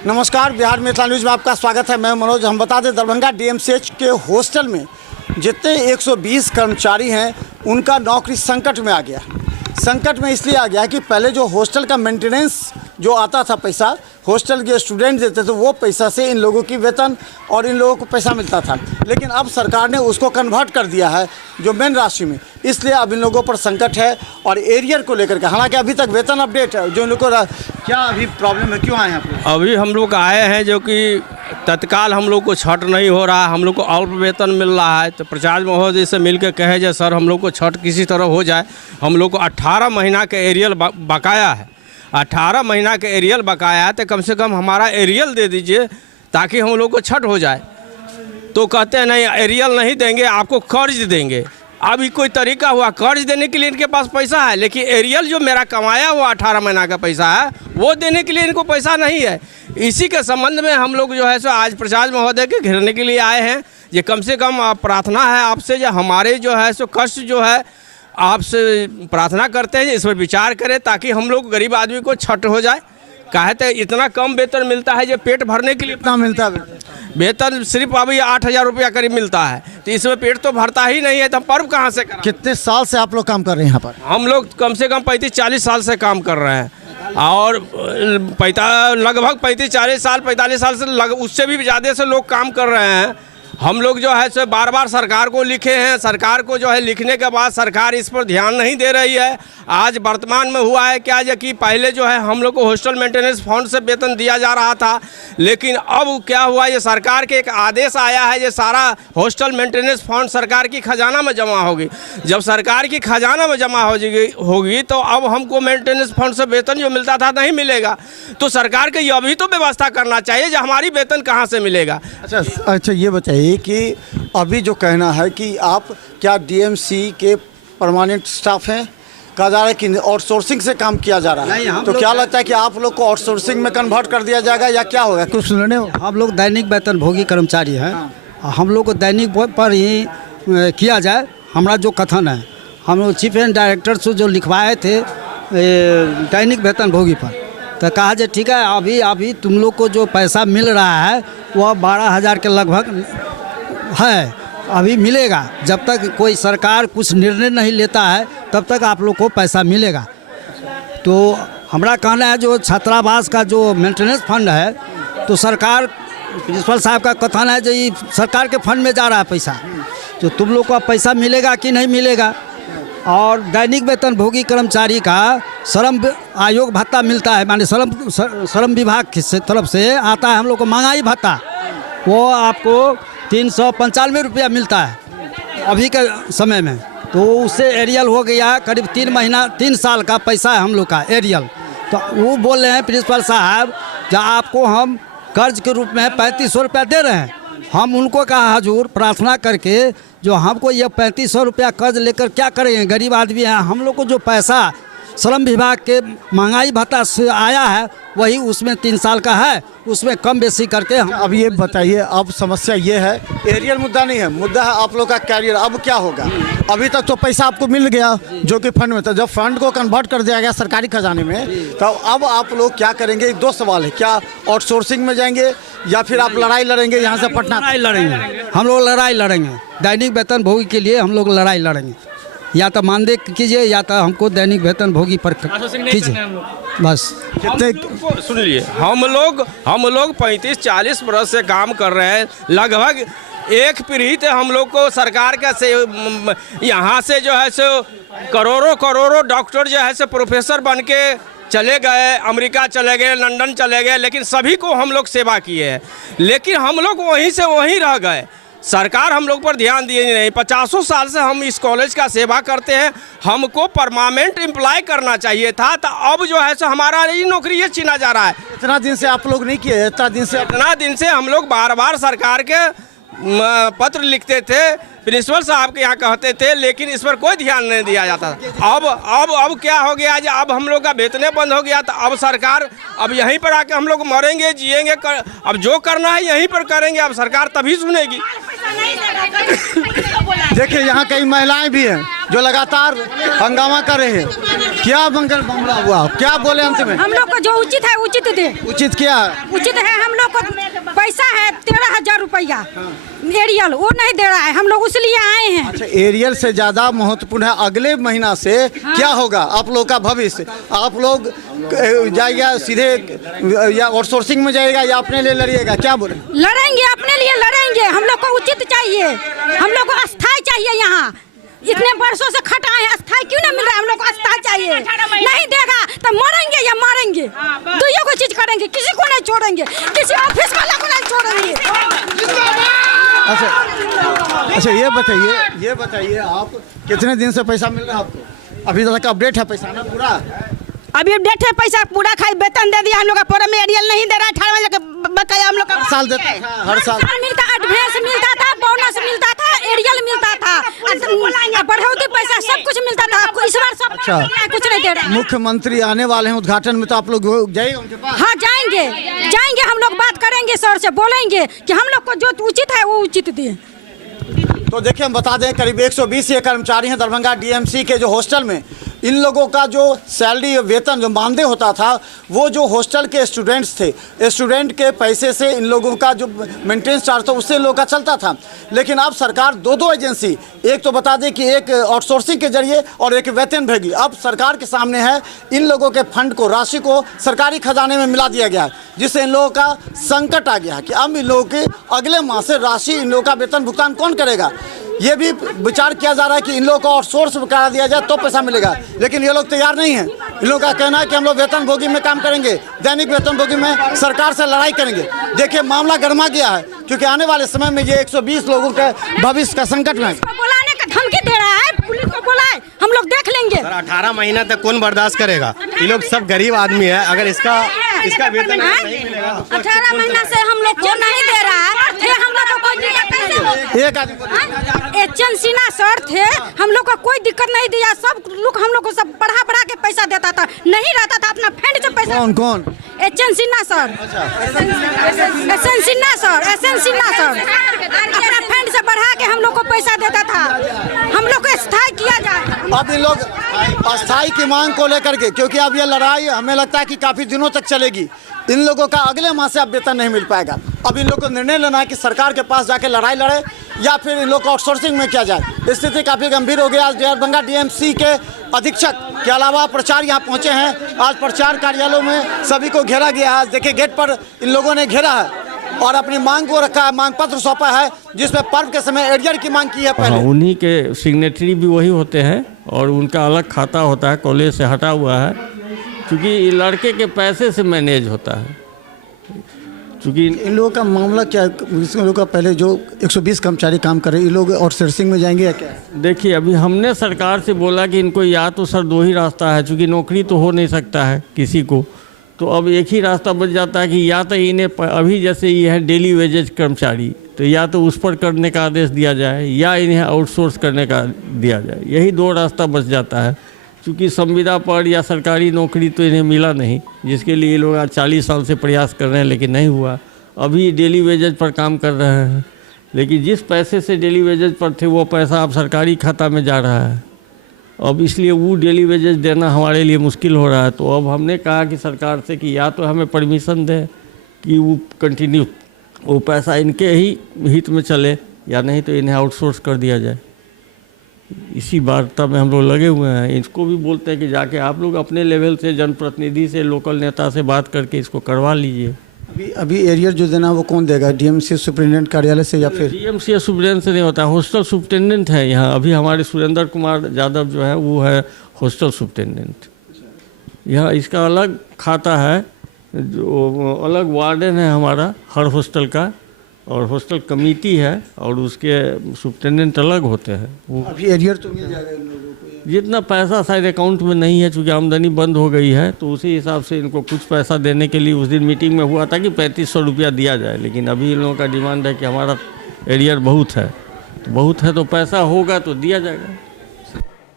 नमस्कार, बिहार मिथिला न्यूज़ में आपका स्वागत है। मैं मनोज। हम बता दें, दरभंगा डीएमसीएच के हॉस्टल में जितने 120 कर्मचारी हैं उनका नौकरी संकट में आ गया। संकट में इसलिए आ गया कि पहले जो हॉस्टल का मेंटेनेंस जो आता था पैसा, हॉस्टल के स्टूडेंट देते थे, वो पैसा से इन लोगों की वेतन और इन लोगों को पैसा मिलता था। लेकिन अब सरकार ने उसको कन्वर्ट कर दिया है जो मेन राशि में, इसलिए अब इन लोगों पर संकट है। और एरियर को लेकर के हालांकि अभी तक वेतन अपडेट है जो इन लोगों को क्या अभी प्रॉब्लम है, क्यों आए हैं आप? अभी हम लोग आए हैं जो कि तत्काल हम लोग को छठ नहीं हो रहा है, हम लोग को अल्प वेतन मिल रहा है। तो प्रचार महोदय से मिल के कहे जाए सर हम लोग को छठ किसी तरह हो जाए। हम लोग को 18 महीना के एरियल बकाया है, 18 महीना के एरियल बकाया है, तो कम से कम हमारा एरियल दे दीजिए ताकि हम लोग को छठ हो जाए। तो कहते हैं नहीं, एरियल नहीं देंगे, आपको कर्ज देंगे। अभी कोई तरीका हुआ कर्ज देने के लिए इनके पास पैसा है, लेकिन एरियल जो मेरा कमाया हुआ 18 महीना का पैसा है वो देने के लिए इनको पैसा नहीं है। इसी के संबंध में हम लोग जो है सो आज प्रचार महोदय के घेरने के लिए आए हैं। ये कम से कम प्रार्थना है आपसे, जो हमारे जो है सो कष्ट जो है आपसे प्रार्थना करते हैं इस पर विचार करें ताकि हम लोग गरीब आदमी को छठ हो जाए। काहे तो इतना कम वेतन मिलता है जो पेट भरने के लिए कितना मिलता है वेतन? सिर्फ अभी 8,000 रुपया करीब मिलता है, तो इसमें पेट तो भरता ही नहीं है, तो हम पर्व कहाँ से करें? कितने साल से आप लोग काम कर रहे हैं यहाँ पर? हम लोग कम से कम 35-40 साल से काम कर रहे हैं और लगभग 35-40 साल 45 साल से उससे भी ज़्यादा से लोग काम कर रहे हैं। हम लोग जो है सो बार बार सरकार को लिखे हैं, सरकार को जो है लिखने के बाद सरकार इस पर ध्यान नहीं दे रही है। आज वर्तमान में हुआ है क्या जो कि पहले जो है हम लोग को हॉस्टल मेंटेनेंस फंड से वेतन दिया जा रहा था, लेकिन अब क्या हुआ, ये सरकार के एक आदेश आया है, ये सारा हॉस्टल मेंटेनेंस फंड सरकार की खजाना में जमा होगी। जब सरकार की खजाना में जमा होगी तो अब हमको मेंटेनेंस फंड से वेतन जो मिलता था नहीं मिलेगा। तो सरकार के ये भी तो व्यवस्था करना चाहिए जो हमारी वेतन कहाँ से मिलेगा। अच्छा, ये बताइए कि अभी जो कहना है कि आप क्या डीएमसी के परमानेंट स्टाफ हैं, कहा जा रहा है कि आउटसोर्सिंग से काम किया जा रहा है, तो क्या लगता है कि आप लोग को आउटसोर्सिंग में कन्वर्ट कर दिया जाएगा या क्या होगा? कुछ सुनने हम लोग दैनिक वेतन भोगी कर्मचारी हैं। हम लोग को दैनिक पर ही किया जाए, हमारा जो कथन है। हम लोग चीफ एंड डायरेक्टर से जो लिखवाए थे दैनिक वेतन भोगी पर, तो कहा जाए ठीक है अभी तुम लोग को जो पैसा मिल रहा है वह 12,000 के लगभग है, अभी मिलेगा। जब तक कोई सरकार कुछ निर्णय नहीं लेता है तब तक आप लोग को पैसा मिलेगा। तो हमारा कहना है जो छात्रावास का जो मेंटेनेंस फंड है, तो सरकार प्रिंसिपल साहब का कथन है जो ये सरकार के फंड में जा रहा है पैसा, तो तुम लोग को पैसा मिलेगा कि नहीं मिलेगा। और दैनिक वेतन भोगी कर्मचारी का श्रम आयोग भत्ता मिलता है, माने श्रम विभाग की तरफ से आता है हम लोग को महंगाई भत्ता, वो आपको 395 रुपया मिलता है अभी के समय में। तो उससे एरियल हो गया करीब 3 साल का पैसा है हम लोग का एरियल। तो वो बोल रहे हैं प्रिंसिपल साहब जब आपको हम कर्ज के रूप में 3500 रुपया दे रहे हैं, हम उनको कहा हजूर प्रार्थना करके जो हमको ये 3500 रुपया कर्ज लेकर क्या करेंगे, गरीब आदमी हैं हम लोग को। जो पैसा श्रम विभाग के महंगाई भत्ता से आया है वही उसमें 3 साल का है, उसमें कम बेसी करके हम। अब ये बताइए, अब समस्या ये है, एरियल मुद्दा नहीं है, मुद्दा है आप लोग का कैरियर। अब क्या होगा? अभी तक तो पैसा आपको मिल गया जो कि फंड में था, जब फंड को कन्वर्ट कर दिया गया सरकारी खजाने में, तो अब आप लोग क्या करेंगे? 2 सवाल है, क्या आउटसोर्सिंग में जाएंगे या फिर आप लड़ाई लड़ेंगे यहाँ से पटना? लड़ाई लड़ेंगे हम लोग, लड़ाई लड़ेंगे दैनिक वेतन भोगी के लिए हम लोग लड़ाई लड़ेंगे। या तो मानदेय कीजिए या तो हमको दैनिक वेतन भोगी पर कीजिए बस। कितने सुन लिए, हम लोग 35-40 वर्ष से काम कर रहे हैं, लगभग एक पीढ़ी से हम लोग को सरकार का से यहाँ से जो है सो करोड़ों डॉक्टर जो है सो प्रोफेसर बन के चले गए, अमेरिका चले गए, लंदन चले गए, लेकिन सभी को हम लोग सेवा किए हैं, लेकिन हम लोग वहीं से वहीं रह गए। सरकार हम लोग पर ध्यान दिए नहीं। 50 साल से हम इस कॉलेज का सेवा करते हैं, हमको परमानेंट एम्प्लॉय करना चाहिए था, तो अब जो है सो हमारा ये नौकरी ये छीना जा रहा है। इतना दिन से आप लोग नहीं किए? इतना दिन से हम लोग बार सरकार के पत्र लिखते थे, प्रिंसिपल साहब के यहाँ कहते थे, लेकिन इस पर कोई ध्यान नहीं दिया जाता। अब क्या हो गया, अब हम लोग का वेतने बंद हो गया, तो अब सरकार अब यहीं पर आके हम लोग मरेंगे जिएंगे, अब जो करना है यहीं पर करेंगे, अब सरकार तभी सुनेगी। देखिए यहाँ कई महिलाएं भी हैं, जो लगातार हंगामा कर रहे हैं। क्या मंगल मामला हुआ, क्या बोले अंत में? हम लोग को जो उचित है उचित दे। उचित क्या है? उचित है, हम लोग को पैसा है 13,000 रुपया एरियल, वो नहीं दे रहा है, हम लोग उसलिए आए हैं। अच्छा, एरियल से ज़्यादा महत्वपूर्ण है अगले महीना से क्या होगा आप लोग का भविष्य? आप लोग जाइएगा सीधे या आउटसोर्सिंग में जाइएगा या अपने लिए लड़िएगा, क्या बोले? लड़ेंगे, अपने लिए लड़ेंगे। हम लोग को उचित चाहिए, हम लोग को अस्थाई चाहिए। यहाँ इतने वर्षों से खटाए हैं, अस्थाई क्यों नहीं मिल रहा है? हम लोग को अस्थाई चाहिए। नहीं देगा तो मरेंगे या मारेंगे, दुइयों को चीज करेंगे, किसी को नहीं छोड़ेंगे, किसी ऑफिस वाला को नहीं छोड़ेंगे। अच्छा ये बताइए आप कितने दिन से पैसा मिल रहा है आपको? अभी तक अपडेट है पैसा ना पूरा? अभी अपडेट है, पैसा पूरा खाई वेतन दे दिया हम लोग का, पूरा में एरियल नहीं दे रहा है। 18 बजे बकाया हम लोग का साल देता है, हर साल मिलता, एडवांस मिलता था, बोनस मिलता था, एरियल मिलता था, बढ़ोतरी पैसा सब कुछ मिलता था। इस बार सब कुछ नहीं दे रहा। मुख्यमंत्री आने वाले हैं उद्घाटन में, तो आप लोग जाइएगा उनके पास? हाँ जाएंगे, हम लोग बात करेंगे सर से, बोलेंगे कि हम लोग को जो उचित है वो उचित दे। तो देखिए हम बता दें करीब 120 ये कर्मचारी हैं दरभंगा डीएमसी के जो हॉस्टल में। इन लोगों का जो सैलरी वेतन जो मानदेय होता था वो जो हॉस्टल के स्टूडेंट्स थे, स्टूडेंट के पैसे से इन लोगों का जो मेंटेनेंस चार्ज था उससे इन लोगों का चलता था। लेकिन अब सरकार दो एजेंसी, एक तो बता दें कि एक आउटसोर्सिंग के जरिए और एक वेतन भेगी, अब सरकार के सामने है इन लोगों के फंड को, राशि को सरकारी खजाने में मिला दिया गया है, जिससे इन लोगों का संकट आ गया है कि अब इन लोगों के अगले माह से राशि, इन लोगों का वेतन भुगतान कौन करेगा। ये भी विचार किया जा रहा है कि इन लोगों को आउटसोर्स करा दिया जाए तो पैसा मिलेगा, लेकिन ये लोग तैयार नहीं हैं। इन लोगों का कहना है कि हम लोग वेतन भोगी में काम करेंगे, दैनिक वेतन भोगी में सरकार से लड़ाई करेंगे। देखिए मामला गर्मा गया है क्योंकि आने वाले समय में ये 120 लोगों के भविष्य का संकट में बुलाने का धमकी दे रहा है, पुलिस को बुलाए, हम लोग देख लेंगे। 18 महीना तक कौन बर्दाश्त करेगा? ये लोग सब गरीब आदमी है, अगर इसका वेतन नहीं मिलेगा 18 महीना से हम लोग को नहीं दे रहा है, हम लोग को कोई दिक्कत कैसे हो? एक आदमी एचएन सिन्हा सर थे, हम लोग को कोई दिक्कत नहीं दिया, सब लोग हम लोग को सब बढ़ा के पैसा देता था, नहीं रहता था अपना फंड से पैसा। कौन? H N Sinha sir, H N Sinha sir अपना फंड से बढ़ा के हम लोग को पैसा देता था। हम लोग को स्थायी किया जाए। अब इन लोग अस्थायी की मांग को लेकर के, क्योंकि अब ये लड़ाई हमें लगता है कि काफ़ी दिनों तक चलेगी, इन लोगों का अगले माह से अब वेतन नहीं मिल पाएगा। अब इन लोगों को निर्णय लेना है कि सरकार के पास जाके लड़ाई लड़े या फिर इन लोग को आउटसोर्सिंग में किया जाए। स्थिति काफ़ी गंभीर हो गई। आज दरभंगा डीएमसी के अधीक्षक के अलावा प्रचार यहाँ पहुँचे हैं। आज प्रचार कार्यालयों में सभी को घेरा गया है। आज देखिए गेट पर इन लोगों ने घेरा है और अपनी मांग को रखा है, मांग पत्र सौंपा है जिसमें पर्व के समय एरियर की मांग की है पहले। उन्हीं के सिग्नेटरी भी वही होते हैं और उनका अलग खाता होता है, कॉलेज से हटा हुआ है, क्योंकि लड़के के पैसे से मैनेज होता है। क्योंकि इन लोगों का मामला क्या है? इन लोगों का पहले जो 120 कर्मचारी काम कर रहे हैं, इन लोग आउटसोर्सिंग में जाएंगे या क्या? देखिए अभी हमने सरकार से बोला कि इनको या तो सर दो ही रास्ता है, क्योंकि नौकरी तो हो नहीं सकता है किसी को, तो अब एक ही रास्ता बच जाता है कि या तो इन्हें अभी जैसे ये है डेली वेजेज कर्मचारी, तो या तो उस पर करने का आदेश दिया जाए या इन्हें आउटसोर्स करने का दिया जाए। यही दो रास्ता बच जाता है, क्योंकि संविदा पर या सरकारी नौकरी तो इन्हें मिला नहीं, जिसके लिए ये लोग आज 40 साल से प्रयास कर रहे हैं लेकिन नहीं हुआ। अभी डेली वेजेज पर काम कर रहे हैं, लेकिन जिस पैसे से डेली वेजेज पर थे वो पैसा अब सरकारी खाता में जा रहा है। अब इसलिए वो डेली वेजेज देना हमारे लिए मुश्किल हो रहा है। तो अब हमने कहा कि सरकार से कि या तो हमें परमिशन दें कि वो कंटिन्यू वो पैसा इनके ही हित में चले, या नहीं तो इन्हें आउटसोर्स कर दिया जाए। इसी वार्ता में हम लोग लगे हुए हैं। इसको भी बोलते हैं कि जाके आप लोग अपने लेवल से जनप्रतिनिधि से, लोकल नेता से बात करके इसको करवा लीजिए। अभी एरियर जो देना वो कौन देगा? डीएमसी सुप्रिंटेंडेंट कार्यालय से या फिर? डीएमसी सुप्रिंटेंडेंट से नहीं होता, हॉस्टल सुप्रिंटेंडेंट है यहाँ। अभी हमारे सुरेंद्र कुमार यादव जो है वो है हॉस्टल सुप्रिंटेंडेंट। यहाँ इसका अलग खाता है, जो अलग वार्डन है हमारा हर हॉस्टल का, और हॉस्टल कमेटी है और उसके सुप्रिंटेंडेंट अलग होते हैं। वो अभी एरियर तो मिल जाएगा इन लोगों को? जितना पैसा शायद अकाउंट में नहीं है, चूँकि आमदनी बंद हो गई है, तो उसी हिसाब से इनको कुछ पैसा देने के लिए उस दिन मीटिंग में हुआ था कि 3500 रुपया दिया जाए। लेकिन अभी इन लोगों का डिमांड है कि हमारा एरियर बहुत है, तो पैसा होगा तो दिया जाएगा।